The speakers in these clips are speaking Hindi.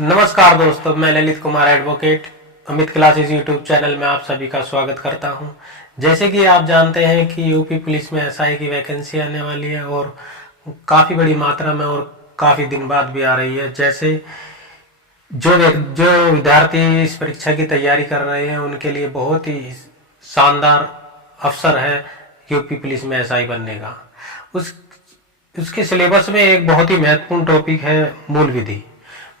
नमस्कार दोस्तों, मैं Lalit Kumar advocate Amit classes YouTube channel में आप सभी का स्वागत करता हूं। जैसे कि आप जानते हैं कि यूपी पुलिस में एसआई की वैकेंसी आने वाली है और काफ़ी बड़ी मात्रा में और काफ़ी दिन बाद भी आ रही है। जैसे जो विद्यार्थी इस परीक्षा की तैयारी कर रहे हैं उनके लिए बहुत ही शानदार अवसर है यूपी पुलिस में एसआई बनने का। उसके सिलेबस में एक बहुत ही महत्वपूर्ण टॉपिक है मूल विधि।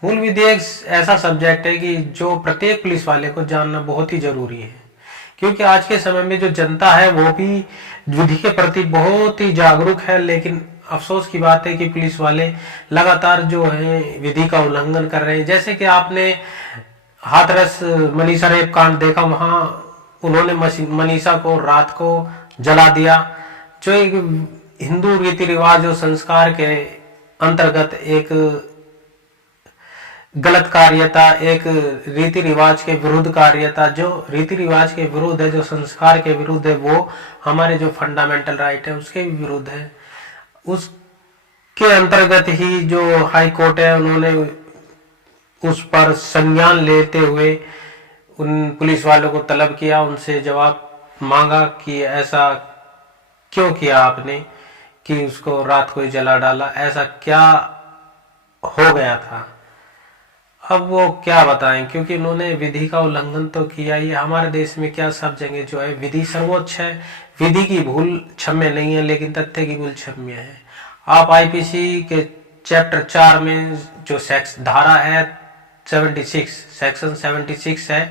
मूल विधि एक ऐसा सब्जेक्ट है कि जो प्रत्येक पुलिस वाले को जानना बहुत ही जरूरी है, क्योंकि आज के समय में जो जनता है वो भी विधि के प्रति बहुत ही जागरूक है। लेकिन अफसोस की बात है कि पुलिस वाले लगातार जो है विधि का उल्लंघन कर रहे हैं। जैसे कि आपने हाथरस मनीषा रेप कांड देखा, वहां उन्होंने मनीषा को रात को जला दिया, जो एक हिंदू रीति रिवाज और संस्कार के अंतर्गत एक गलत कार्यता, एक रीति रिवाज के विरुद्ध कार्यता, जो रीति रिवाज के विरुद्ध है, जो संस्कार के विरुद्ध है, वो हमारे जो फंडामेंटल राइट है उसके भी विरुद्ध है। उसके अंतर्गत ही जो हाई कोर्ट है उन्होंने उस पर संज्ञान लेते हुए उन पुलिस वालों को तलब किया, उनसे जवाब मांगा कि ऐसा क्यों किया आपने कि उसको रात को ही जला डाला, ऐसा क्या हो गया था। अब वो क्या बताएं, क्योंकि उन्होंने विधि का उल्लंघन तो किया ही। हमारे देश में क्या सब जगह जो है विधि सर्वोच्च है, विधि की भूल क्षम्य नहीं है, लेकिन तथ्य की भूल क्षम्य है। आप आईपीसी के चैप्टर 4 में जो धारा है 76, सेक्शन 76 है,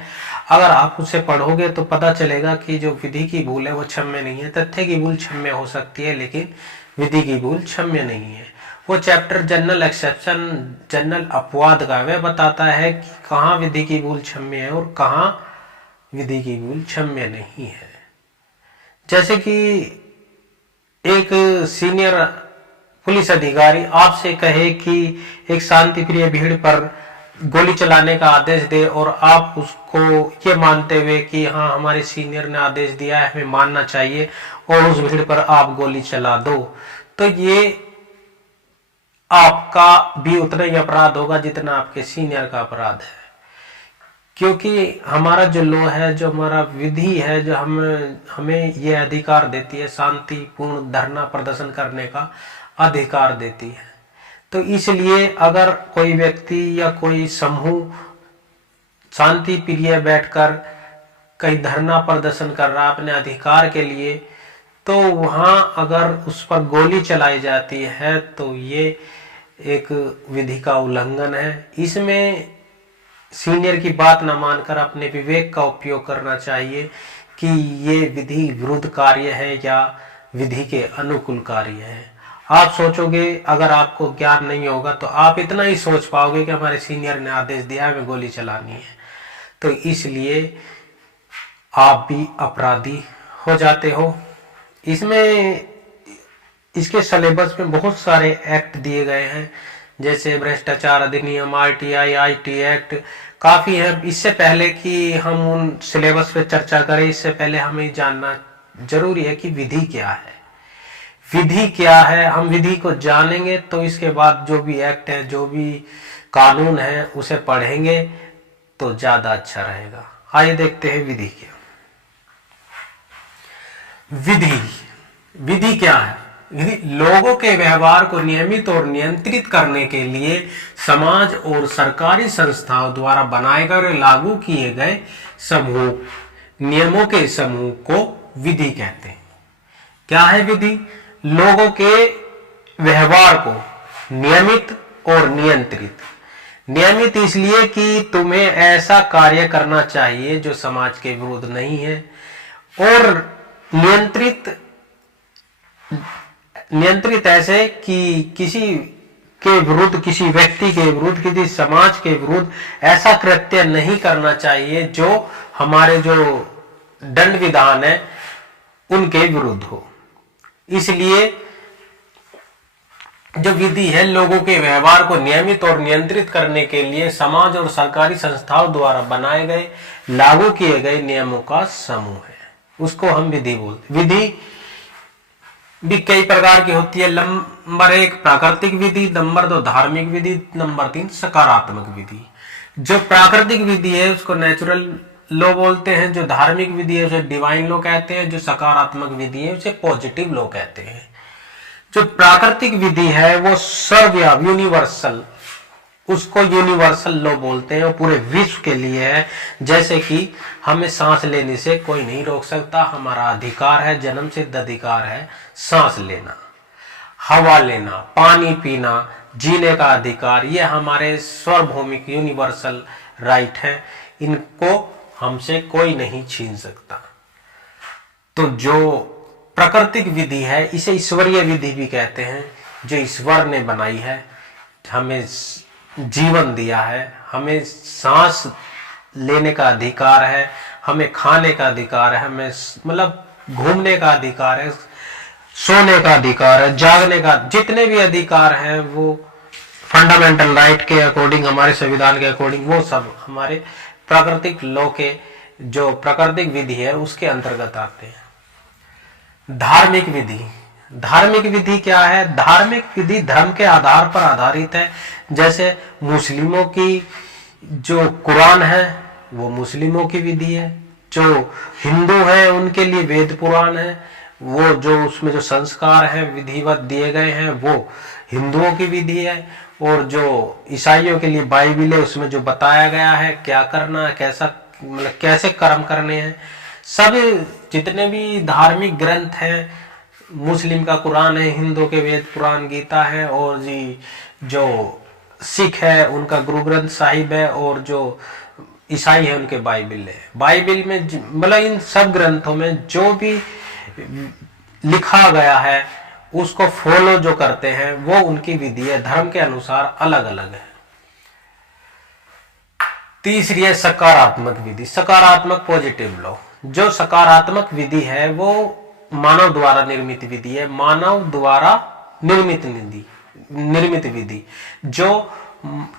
अगर आप उसे पढ़ोगे तो पता चलेगा कि जो विधि की भूल है वो क्षम्य नहीं है। तथ्य की भूल क्षम्य हो सकती है, लेकिन विधि की भूल क्षम्य नहीं है। वो चैप्टर जनरल एक्सेप्शन, जनरल अपवाद का वह बताता है कि कहाँ विधि की भूल क्षम्य है और कहाँ विधि की भूल क्षम्य नहीं है। जैसे कि एक सीनियर पुलिस अधिकारी आपसे कहे कि एक शांति प्रिय भीड़ पर गोली चलाने का आदेश दे और आप उसको ये मानते हुए कि हाँ हमारे सीनियर ने आदेश दिया है, हमें मानना चाहिए, और उस भीड़ पर आप गोली चला दो, तो ये आपका भी उतना ही अपराध होगा जितना आपके सीनियर का अपराध है। क्योंकि हमारा जो लॉ है, जो हमारा विधि है, जो हमें यह अधिकार देती है, शांतिपूर्ण धरना प्रदर्शन करने का अधिकार देती है। तो इसलिए अगर कोई व्यक्ति या कोई समूह शांति प्रिय बैठकर कहीं धरना प्रदर्शन कर रहा है अपने अधिकार के लिए, तो वहां अगर उस पर गोली चलाई जाती है तो ये एक विधि का उल्लंघन है। इसमें सीनियर की बात न मानकर अपने विवेक का उपयोग करना चाहिए कि ये विधि विरुद्ध कार्य है या विधि के अनुकूल कार्य है। आप सोचोगे, अगर आपको ज्ञान नहीं होगा तो आप इतना ही सोच पाओगे कि हमारे सीनियर ने आदेश दिया है, हमें गोली चलानी है, तो इसलिए आप भी अपराधी हो जाते हो। इसमें इसके सिलेबस में बहुत सारे एक्ट दिए गए हैं, जैसे भ्रष्टाचार अधिनियम, आरटीआई, आईटी एक्ट, काफी है। इससे पहले कि हम उन सिलेबस पे चर्चा करें, इससे पहले हमें जानना जरूरी है कि विधि क्या है। विधि क्या है, हम विधि को जानेंगे तो इसके बाद जो भी एक्ट है, जो भी कानून है, उसे पढ़ेंगे तो ज्यादा अच्छा रहेगा। आइए देखते हैं विधि क्या। विधि क्या है? विधि लोगों के व्यवहार को नियमित और नियंत्रित करने के लिए समाज और सरकारी संस्थाओं द्वारा बनाए गए और लागू किए गए नियमों के समूह को विधि कहते हैं। क्या है विधि? लोगों के व्यवहार को नियमित और नियंत्रित। नियमित इसलिए कि तुम्हें ऐसा कार्य करना चाहिए जो समाज के विरुद्ध नहीं है, और नियंत्रित ऐसे कि किसी के विरुद्ध, किसी व्यक्ति के विरुद्ध, किसी समाज के विरुद्ध ऐसा कृत्य नहीं करना चाहिए जो हमारे जो दंड विधान है उनके विरुद्ध हो। इसलिए जो विधि है लोगों के व्यवहार को नियमित और नियंत्रित करने के लिए समाज और सरकारी संस्थाओं द्वारा बनाए गए, लागू किए गए नियमों का समूह है, उसको हम विधि बोलते। विधि भी कई प्रकार की होती है। नंबर 1 प्राकृतिक विधि, नंबर 2 धार्मिक विधि, नंबर 3 सकारात्मक विधि। जो प्राकृतिक विधि है उसको नेचुरल लॉ बोलते हैं, जो धार्मिक विधि है उसे डिवाइन लॉ कहते हैं, जो सकारात्मक विधि है उसे पॉजिटिव लॉ कहते हैं। जो प्राकृतिक विधि है वो सर्वव्यापी यूनिवर्सल, उसको यूनिवर्सल लॉ बोलते हैं, वो पूरे विश्व के लिए है। जैसे कि हमें सांस लेने से कोई नहीं रोक सकता, हमारा अधिकार है, जन्म सिद्ध अधिकार है सांस लेना, हवा लेना, पानी पीना, जीने का अधिकार, ये हमारे सार्वभौमिक यूनिवर्सल राइट है, इनको हमसे कोई नहीं छीन सकता। तो जो प्राकृतिक विधि है इसे ईश्वरीय विधि भी कहते हैं, जो ईश्वर ने बनाई है, हमें जीवन दिया है, हमें सांस लेने का अधिकार है, हमें खाने का अधिकार है, हमें मतलब घूमने का अधिकार है, सोने का अधिकार है, जागने का, जितने भी अधिकार हैं वो फंडामेंटल राइट के अकॉर्डिंग, हमारे संविधान के अकॉर्डिंग, वो सब हमारे प्राकृतिक लॉ के जो प्राकृतिक विधि है उसके अंतर्गत आते हैं। धार्मिक विधि, धार्मिक विधि क्या है? धार्मिक विधि धर्म के आधार पर आधारित है। जैसे मुस्लिमों की जो कुरान है वो मुस्लिमों की विधि है, जो हिंदू है उनके लिए वेद पुराण है, वो जो उसमें जो संस्कार है विधिवत दिए गए हैं वो हिंदुओं की विधि है, और जो ईसाइयों के लिए बाइबिल है उसमें जो बताया गया है क्या करना है, कैसा मतलब कैसे कर्म करने हैं, सब जितने भी धार्मिक ग्रंथ हैं, मुस्लिम का कुरान है, हिंदू के वेद पुराण गीता है, और जी जो सिख है उनका गुरु ग्रंथ साहिब है, और जो ईसाई है उनके बाइबिल है। बाइबिल में मतलब इन सब ग्रंथों में जो भी लिखा गया है उसको फॉलो जो करते हैं वो उनकी विधि है, धर्म के अनुसार अलग अलग है। तीसरी है सकारात्मक विधि, सकारात्मक पॉजिटिव लॉ। जो सकारात्मक विधि है वो मानव द्वारा निर्मित विधि है, मानव द्वारा निर्मित विधि जो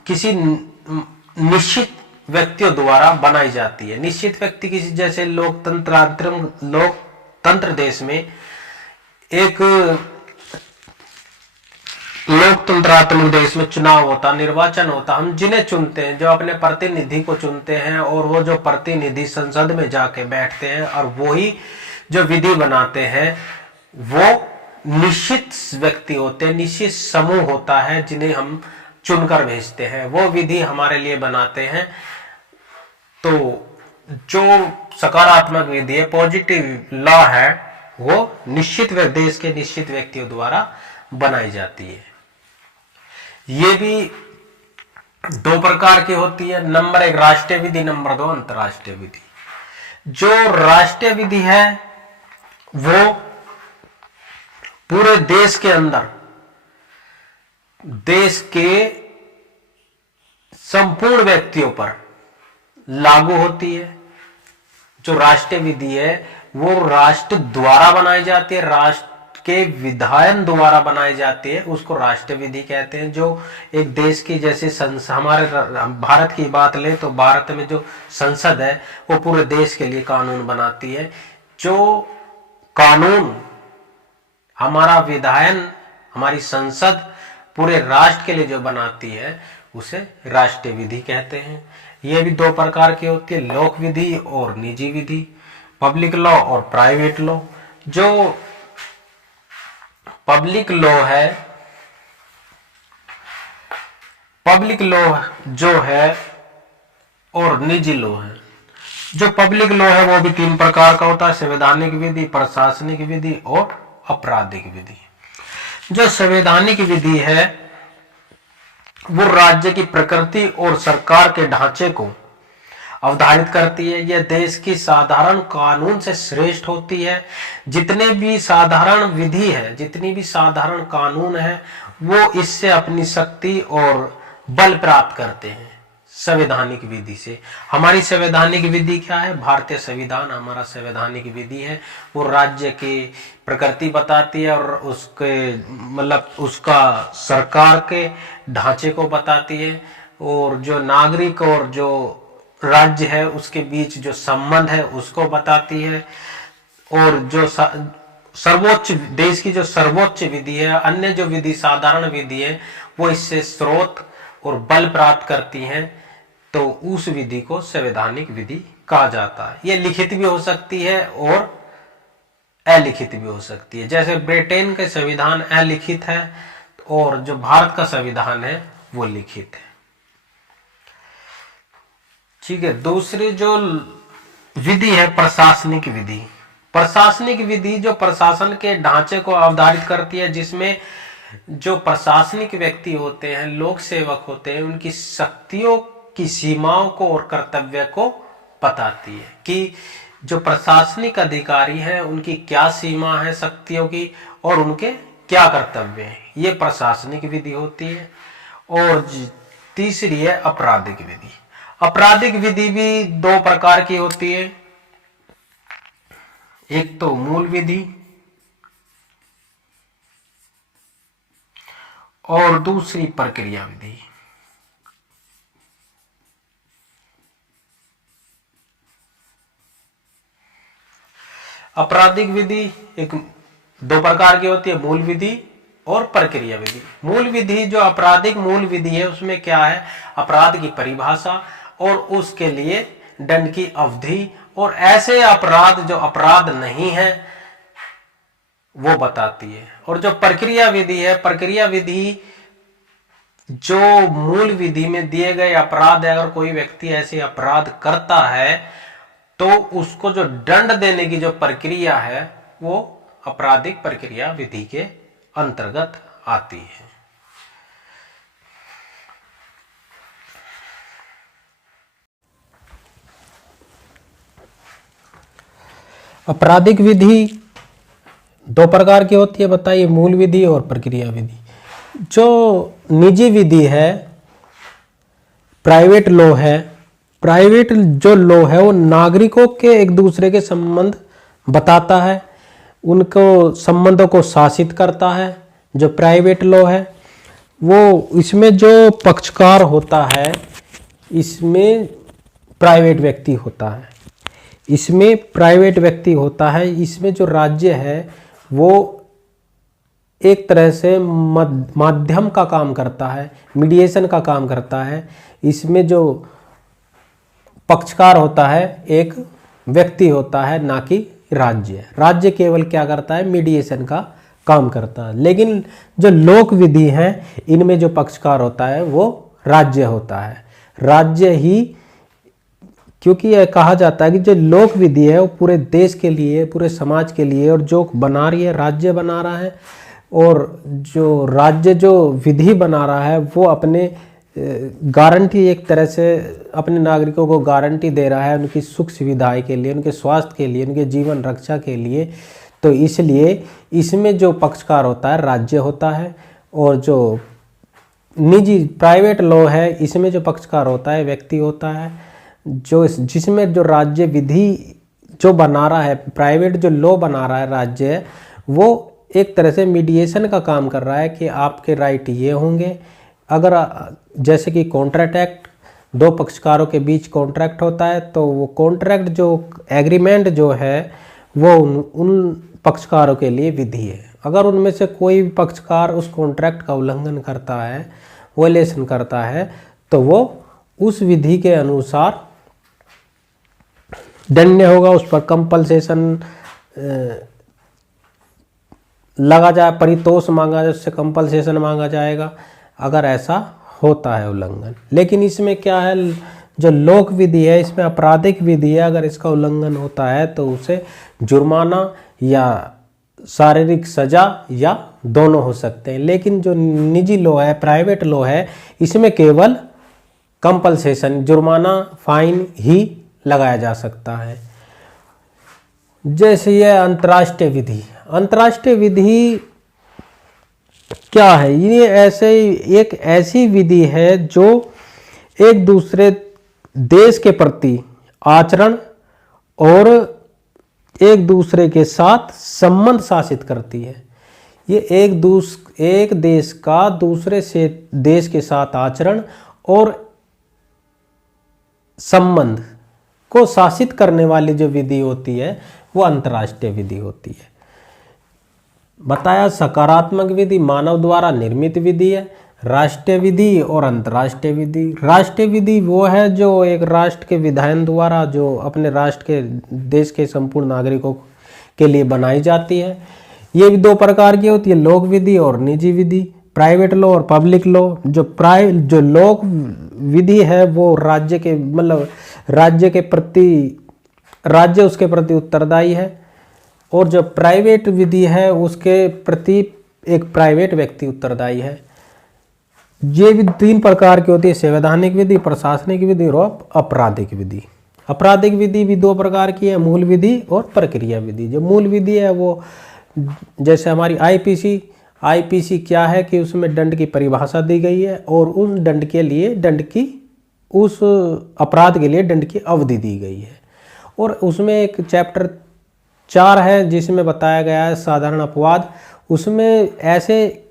किसी निश्चित व्यक्तियों द्वारा बनाई जाती है। निश्चित व्यक्ति किसी, जैसे लोकतंत्र देश में एक लोकतंत्रात्मक देश में चुनाव होता, निर्वाचन होता, हम जिन्हें चुनते हैं, जो अपने प्रतिनिधि को चुनते हैं, और वो जो प्रतिनिधि संसद में जाके बैठते हैं और वही जो विधि बनाते हैं वो निश्चित व्यक्ति होते हैं, निश्चित समूह होता है जिन्हें हम चुनकर भेजते हैं, वो विधि हमारे लिए बनाते हैं। तो जो सकारात्मक विधि है, पॉजिटिव लॉ है, वो निश्चित देश के निश्चित व्यक्तियों द्वारा बनाई जाती है। ये भी दो प्रकार की होती है, नंबर एक राष्ट्रीय विधि, नंबर दो अंतर्राष्ट्रीय विधि। जो राष्ट्रीय विधि है वो पूरे देश के अंदर देश के संपूर्ण व्यक्तियों पर लागू होती है। जो राष्ट्रीय विधि है वो राष्ट्र द्वारा बनाई जाती है, राष्ट्र के विधायन द्वारा बनाई जाती है, उसको राष्ट्रीय विधि कहते हैं। जो एक देश की, जैसे हमारे भारत की बात लें तो भारत में जो संसद है वो पूरे देश के लिए कानून बनाती है। जो कानून हमारा विधायन, हमारी संसद पूरे राष्ट्र के लिए जो बनाती है उसे राष्ट्रीय विधि कहते हैं। ये भी दो प्रकार की होती है, लोक विधि और निजी विधि, पब्लिक लॉ और प्राइवेट लॉ। जो पब्लिक लॉ है, पब्लिक लॉ जो है और निजी लॉ है। जो पब्लिक लॉ है वो भी तीन प्रकार का होता है, संवैधानिक विधि, प्रशासनिक विधि और आपराधिक विधि। जो संवैधानिक विधि है वो राज्य की प्रकृति और सरकार के ढांचे को अवधारित करती है। यह देश की साधारण कानून से श्रेष्ठ होती है। जितने भी साधारण विधि है, जितनी भी साधारण कानून है, वो इससे अपनी शक्ति और बल प्राप्त करते हैं संवैधानिक विधि से। हमारी संवैधानिक विधि क्या है? भारतीय संविधान हमारा संवैधानिक विधि है। वो राज्य की प्रकृति बताती है और उसके मतलब उसका सरकार के ढांचे को बताती है, और जो नागरिक और जो राज्य है उसके बीच जो संबंध है उसको बताती है। और जो सर्वोच्च, देश की जो सर्वोच्च विधि है, अन्य जो विधि साधारण विधि है वो इससे स्रोत और बल प्राप्त करती हैं। तो उस विधि को संवैधानिक विधि कहा जाता है। यह लिखित भी हो सकती है और अलिखित भी हो सकती है। जैसे ब्रिटेन का संविधान अलिखित है और जो भारत का संविधान है वो लिखित है। ठीक है। दूसरी जो विधि है प्रशासनिक विधि। प्रशासनिक विधि जो प्रशासन के ढांचे को अवधारित करती है, जिसमें जो प्रशासनिक व्यक्ति होते हैं, लोक सेवक होते हैं, उनकी शक्तियों की सीमाओं को और कर्तव्य को बताती है कि जो प्रशासनिक अधिकारी हैं उनकी क्या सीमा है शक्तियों की और उनके क्या कर्तव्य हैं। ये प्रशासनिक विधि होती है। और तीसरी है आपराधिक विधि। आपराधिक विधि भी दो प्रकार की होती है, एक तो मूल विधि और दूसरी प्रक्रिया विधि। आपराधिक विधि एक दो प्रकार की होती है, मूल विधि और प्रक्रिया विधि। मूल विधि जो आपराधिक मूल विधि है उसमें क्या है, अपराध की परिभाषा और उसके लिए दंड की अवधि और ऐसे अपराध जो अपराध नहीं है वो बताती है। और जो प्रक्रिया विधि है, प्रक्रिया विधि जो मूल विधि में दिए गए अपराध है, अगर कोई व्यक्ति ऐसे अपराध करता है तो उसको जो दंड देने की जो प्रक्रिया है वो आपराधिक प्रक्रिया विधि के अंतर्गत आती है। आपराधिक विधि दो प्रकार की होती है, बताइए, मूल विधि और प्रक्रिया विधि। जो निजी विधि है, प्राइवेट लॉ है, प्राइवेट जो लॉ है वो नागरिकों के एक दूसरे के संबंध बताता है, उनको संबंधों को शासित करता है। जो प्राइवेट लॉ है वो इसमें जो पक्षकार होता है, इसमें प्राइवेट व्यक्ति होता है, इसमें प्राइवेट व्यक्ति होता है। इसमें जो राज्य है वो एक तरह से माध्यम का काम करता है, मीडिएशन का काम करता है। इसमें जो पक्षकार होता है एक व्यक्ति होता है, ना कि राज्य। राज्य केवल क्या करता है, मीडिएशन का काम करता है। लेकिन जो लोक विधि है इनमें जो पक्षकार होता है वो राज्य होता है। राज्य ही, क्योंकि यह कहा जाता है कि जो लोक विधि है वो पूरे देश के लिए, पूरे समाज के लिए, और जो बना रही है राज्य बना रहा है, और जो राज्य जो विधि बना रहा है वो अपने गारंटी, एक तरह से अपने नागरिकों को गारंटी दे रहा है उनकी सुख सुविधाएं के लिए, उनके स्वास्थ्य के लिए, उनके जीवन रक्षा के लिए। तो इसलिए इसमें जो पक्षकार होता है राज्य होता है। और जो निजी प्राइवेट लॉ है इसमें जो पक्षकार होता है व्यक्ति होता है, जो जिसमें जो राज्य विधि जो बना रहा है, प्राइवेट जो लॉ बना रहा है राज्य, वो एक तरह से मीडिएशन का काम कर रहा है कि आपके राइट ये होंगे। अगर जैसे कि कॉन्ट्रैक्ट एक्ट, दो पक्षकारों के बीच कॉन्ट्रैक्ट होता है तो वो कॉन्ट्रैक्ट जो एग्रीमेंट जो है वो उन पक्षकारों के लिए विधि है। अगर उनमें से कोई पक्षकार उस कॉन्ट्रैक्ट का उल्लंघन करता है, वायलेशन करता है, तो वो उस विधि के अनुसार दंड होगा, उस पर कंपल्सेशन लगा जाए, परितोष मांगा जाए, उससे कंपल्सेशन मांगा जाएगा अगर ऐसा होता है उल्लंघन। लेकिन इसमें क्या है, जो लोक विधि है इसमें आपराधिक विधि है, अगर इसका उल्लंघन होता है तो उसे जुर्माना या शारीरिक सजा या दोनों हो सकते हैं। लेकिन जो निजी लॉ है, प्राइवेट लॉ है, इसमें केवल कंपल्सेशन, जुर्माना, फाइन ही लगाया जा सकता है। जैसे यह अंतर्राष्ट्रीय विधि। अंतर्राष्ट्रीय विधि क्या है, ये एक ऐसी विधि है जो एक दूसरे देश के प्रति आचरण और एक दूसरे के साथ संबंध शासित करती है। ये एक देश का दूसरे से देश के साथ आचरण और संबंध को शासित करने वाली जो विधि होती है वो अंतर्राष्ट्रीय विधि होती है। बताया सकारात्मक विधि मानव द्वारा निर्मित विधि है, राष्ट्रीय विधि और अंतर्राष्ट्रीय विधि। राष्ट्रीय विधि वो है जो एक राष्ट्र के विधायन द्वारा जो अपने राष्ट्र के देश के संपूर्ण नागरिकों के लिए बनाई जाती है। ये भी दो प्रकार की होती है, लोक विधि और निजी विधि, प्राइवेट लॉ और पब्लिक लॉ। जो लोक विधि है वो राज्य के मतलब राज्य उसके प्रति उत्तरदायी है, और जो प्राइवेट विधि है उसके प्रति एक प्राइवेट व्यक्ति उत्तरदायी है। ये भी तीन प्रकार की होती है, संवैधानिक विधि, प्रशासनिक विधि और आपराधिक विधि। आपराधिक विधि भी दो प्रकार की है, मूल विधि और प्रक्रिया विधि। जो मूल विधि है वो जैसे हमारी आईपीसी क्या है कि उसमें दंड की परिभाषा दी गई है और उस अपराध के लिए दंड की अवधि दी गई है। और उसमें एक चैप्टर 4 है जिसमें बताया गया है साधारण अपवाद। उसमें ऐसे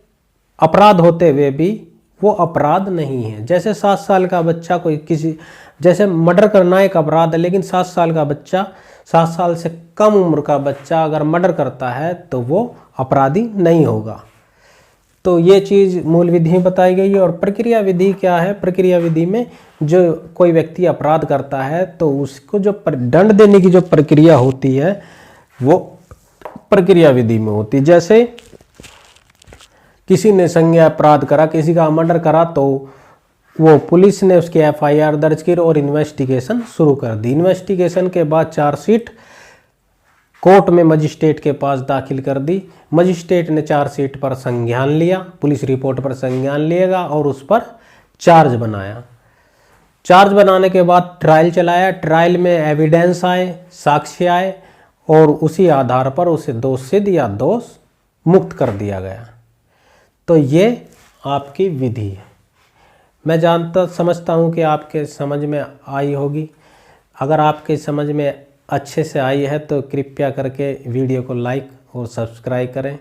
अपराध होते हुए भी वो अपराध नहीं है। जैसे 7 साल का बच्चा जैसे मर्डर करना एक अपराध है, लेकिन 7 साल का बच्चा, 7 साल से कम उम्र का बच्चा अगर मर्डर करता है तो वो अपराधी नहीं होगा। तो ये चीज़ मूल विधि में बताई गई है। और प्रक्रिया विधि क्या है? प्रक्रिया विधि में जो कोई व्यक्ति अपराध करता है तो उसको जो दंड देने की जो प्रक्रिया होती है वो प्रक्रिया विधि में होती है। जैसे किसी ने संज्ञेय अपराध करा, किसी का मर्डर करा, तो वो पुलिस ने उसकी एफआईआर दर्ज की और इन्वेस्टिगेशन शुरू कर दी। इन्वेस्टिगेशन के बाद चार्जशीट कोर्ट में मजिस्ट्रेट के पास दाखिल कर दी। मजिस्ट्रेट ने चार्जशीट पर संज्ञान लिया, पुलिस रिपोर्ट पर संज्ञान लिएगा और उस पर चार्ज बनाया। चार्ज बनाने के बाद ट्रायल चलाया। ट्रायल में एविडेंस आए, साक्ष्य आए और उसी आधार पर उसे दोषसिद्ध या दोष मुक्त कर दिया गया। तो ये आपकी विधि है। मैं समझता हूँ कि आपके समझ में आई होगी। अगर आपके समझ में अच्छे से आई है तो कृपया करके वीडियो को लाइक और सब्सक्राइब करें।